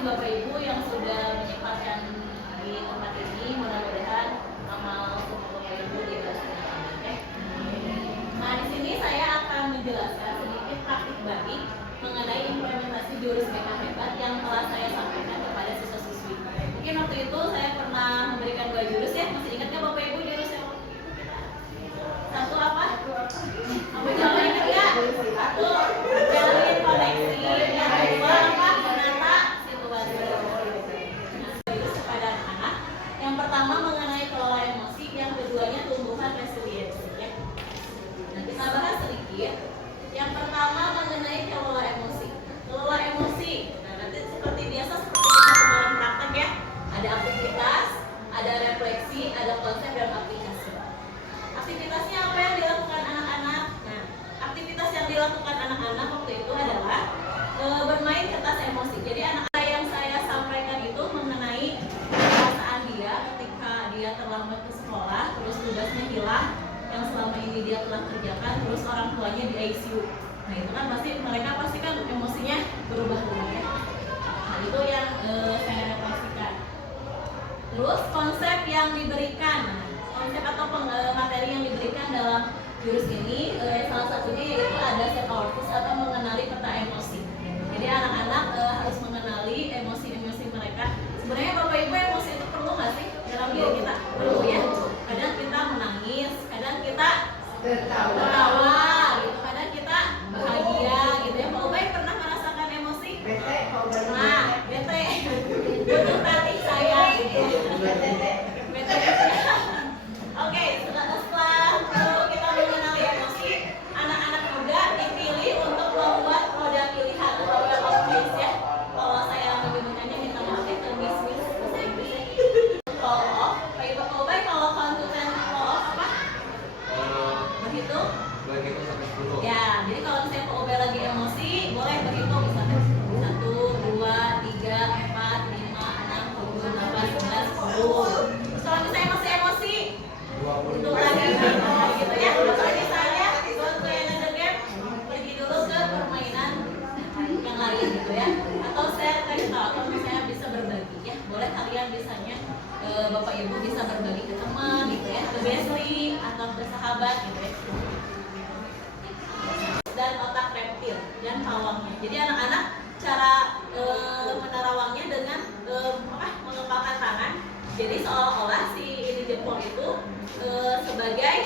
kasih Bapak Ibu yang sudah menyempatkan di tempat ini. Mudah-mudahan amal untuk Bapak Ibu dirasakan. Nah, di sini saya akan menjelaskan sedikit praktik baik mengenai implementasi jurus BK Hebat yang telah saya sampaikan kepada siswa-siswi. Mungkin waktu itu saya pernah memberikan 2 jurus ya. Masih ingat nggak Bapak Ibu jurusnya? Satu apa? Apa jawaban ingat nggak? Satu, jalin koneksi. Yang kedua apa? Menata situasi. Nah, jurus kepada anak-anak. Yang pertama mengenai kelola emosi, yang keduanya tumbuhan resiliensi. Ya. Nah, kita bahas sedikit. Yang pertama mengenai kelola emosi. Kelola emosi. Nah, nanti seperti biasa seperti kita kemarin praktek ya. Ada aktivitas, ada refleksi, ada konsep dan aplikasi. Aktivitasnya apa yang dilakukan anak-anak? Nah, aktivitas yang dilakukan anak-anak waktu itu adalah bermain kertas emosi. Jadi anak-anak yang saya sampaikan itu mengenai perasaan dia ketika dia terlambat ke sekolah, terus tugasnya hilang yang selama ini dia telah kerjakan, terus orang tuanya di ICU. Nah, itu kan mereka pasti kan emosinya berubah-ubah ya. Nah, itu yang saya refleksikan. Terus konsep yang diberikan. Konsep atau materi yang diberikan dalam jurus ini salah satunya yaitu ada self-awareness atau mengenali peta emosi. Jadi anak-anak harus mengenali emosi-emosi mereka. Sebenarnya Bapak Ibu emosi itu perlu nggak sih dalam diri kita? Perlu ya. Kadang kita menangis, kadang kita tertawa, gitu. Kadang kita bahagia, gitu ya. Bapak Ibu pernah merasakan emosi? Bete, nah, bete. Butuh tadi saya. Bete. Oke, setelah kita mengenali emosi, anak-anak muda dipilih untuk membuat roda pilihan atau wheel of choice ya. Kalau saya menyebutkannya minta maaf ya, termis-mis bahasa Inggris. Roll off, baik kalau kontutan roll off apa? Berhitung? Berhitung sampai 10. Ya, jadi kalau misalnya POB lagi emosi, boleh berhitung misalnya 1, 2, 3, 4, 5, 6, 7, 8, 9, 10. Terus kalau misalnya masih emosi, untuk lagi gitu ya. Kalau misalnya go to another game, pergi dulu ke permainan yang lain gitu ya. Atau share text atau misalnya bisa berbagi ya. Boleh kalian misalnya Bapak Ibu bisa berbagi ke teman gitu ya, ke bestie atau ke sahabat gitu ya. Dan otak reptil dan pawangnya. Jadi anak-anak cara menerawangnya dengan mengepalkan tangan. Jadi seolah-olah si ini jempol itu sebagai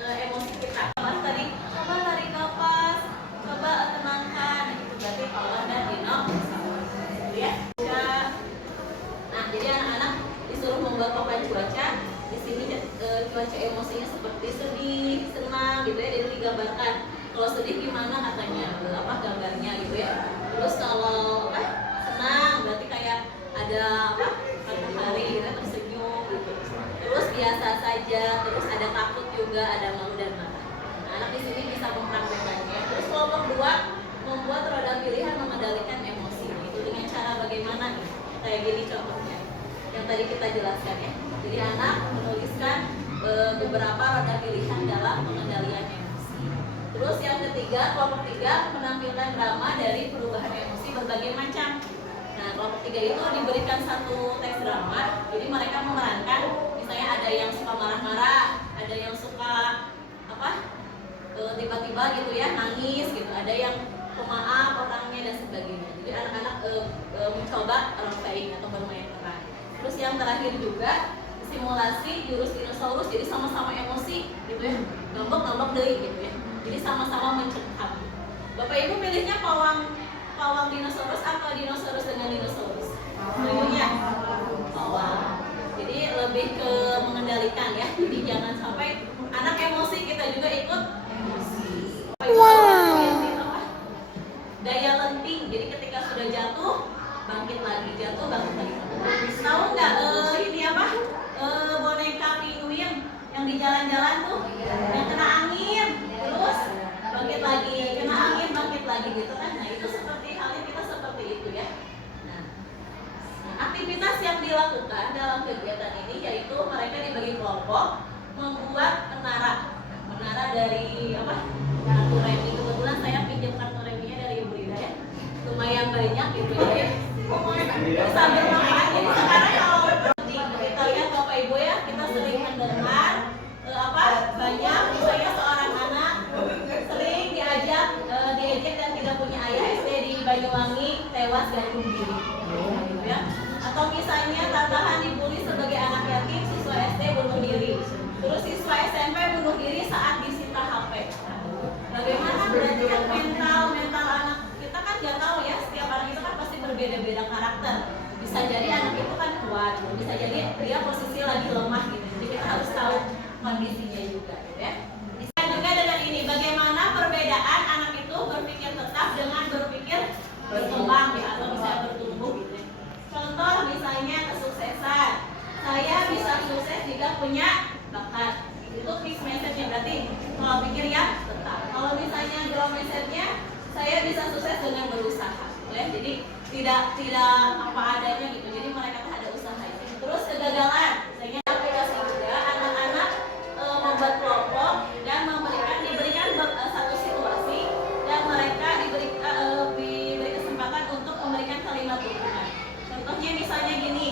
emosi kita. Kemarin tadi coba tarik nafas, coba tenangkan, itu berarti Allah dan Dino, gitu ya. Nah, jadi anak-anak disuruh membuat papan cuaca. Di sini cuaca emosinya seperti sedih, senang, gitu ya. Jadi digambarkan. Kalau sedih gimana katanya, gambarnya gitu ya. Terus kalau senang berarti kayak ada matahari gitu, tersenyum gitu. Terus biasa saja, terus ada takut juga, ada malu dan marah. Nah, anak di sini bisa mempraktekkannya. Terus kelompok 2 membuat roda pilihan mengendalikan emosi. Itu dengan cara bagaimana nih? Kayak gini contohnya. Yang tadi kita jelaskan ya. Jadi anak menuliskan beberapa roda pilihan dalam pengendalian emosi. Terus yang ketiga, kelompok 3 menampilkan drama dari perubahan emosi berbagai macam. Nah, kelompok 3 itu diberikan satu teks drama. Jadi mereka memerankan, misalnya ada yang suka marah-marah, ada yang suka tiba-tiba gitu ya nangis gitu, ada yang pemaaf orangnya dan sebagainya. Jadi anak-anak mencoba role playing atau bermain peran. Terus yang terakhir juga simulasi jurus dinosaurus, jadi sama-sama emosi gitu ya, ngambek deh gitu ya. Jadi sama-sama mencekam. Bapak Ibu pilihnya pawang dinosaurus atau dinosaurus dengan dinosaurus? Setujunya pawang. Jadi lebih ke mengendalikan ya. Jadi jangan sampai anak emosi kita juga ikut emosi. Daya lenting. Jadi ketika sudah jatuh bangkit lagi, jatuh bangkit lagi. Tahu nggak ini boneka pinguin yang di jalan-jalan tuh yang kena angin terus bangkit lagi, kena angin bangkit lagi gitu kan. Nah, itu seperti halnya kita seperti itu ya. Nah, aktivitas yang dilakukan dalam kegiatan ini yaitu mereka dibagi kelompok membuat menara dari kartu remi. Kebetulan saya pinjam kartu reminya dari Ibu Rida ya, lumayan banyak gitu ya. sambil makan. Jadi sekarang kalau kita lihat Bapak Ibu ya, kita sering mendengar banyak misalnya seorang anak sering diajak diejek dan tidak punya ayah SD di Banyuwangi tewas gantung diri, gitu ya. Atau misalnya tambahan dibully sebagai anak yatim, siswa SD bunuh diri. Terus siswa SMP bunuh diri saat disita HP. Bagaimana berarti kan mental anak kita kan nggak tahu ya, setiap anak itu kan pasti berbeda-beda karakter. Bisa jadi anak itu kan kuat, bisa jadi dia posisi lagi lemah gitu. Jadi kita harus tahu kondisinya juga, gitu ya. Bisa juga dengan ini, bagaimana perbedaan anak itu berpikir tetap dengan berpikir berkembang ya, atau bisa bertumbuh gitu ya. Contoh misalnya kesuksesan, saya bisa sukses jika punya bakat. Itu fixed message-nya, berarti kalau pikir ya tetap. Kalau misalnya grow message-nya, saya bisa sukses dengan berusaha, ya. Jadi tidak apa adanya gitu. Jadi mereka tuh ada usahanya. Terus kegagalan, misalnya aplikasi juga anak-anak membuat kelompok dan diberikan satu situasi dan mereka diberi kesempatan untuk memberikan kalimat dukungan. Contohnya misalnya gini,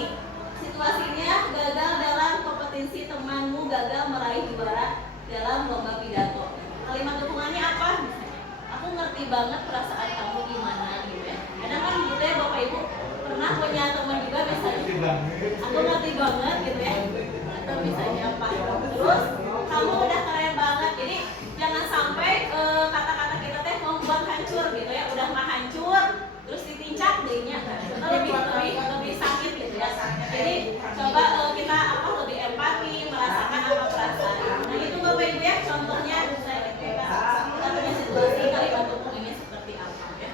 situasinya gagal dalam kompetensi, temanmu gagal meraih juara dalam lomba pidato. Kalimat dukungannya apa? Aku ngerti banget perasaan kamu gimana gitu ya. Kadang kan gitu ya Bapak Ibu, pernah punya teman juga misalnya, aku ngerti banget gitu ya. Atau misalnya apa? Terus kamu udah keren banget. Jadi jangan sampai kata-kata kita teh membuat hancur gitu ya. Udah mah hancur, terus ditincak dehnya. Lebih sakit gitu ya. Jadi coba kita lebih empati, merasakan apa perasaan. Nah itu Bapak Ibu ya, contohnya kita punya situasi kalimat dukung ini seperti apa ya.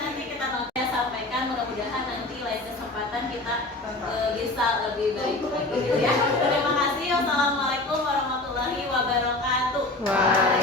Nanti kita sampaikan, mudah-mudahan nanti lain kesempatan kita bisa lebih baik lagi gitu ya. Terima kasih. Wassalamualaikum warahmatullahi wabarakatuh.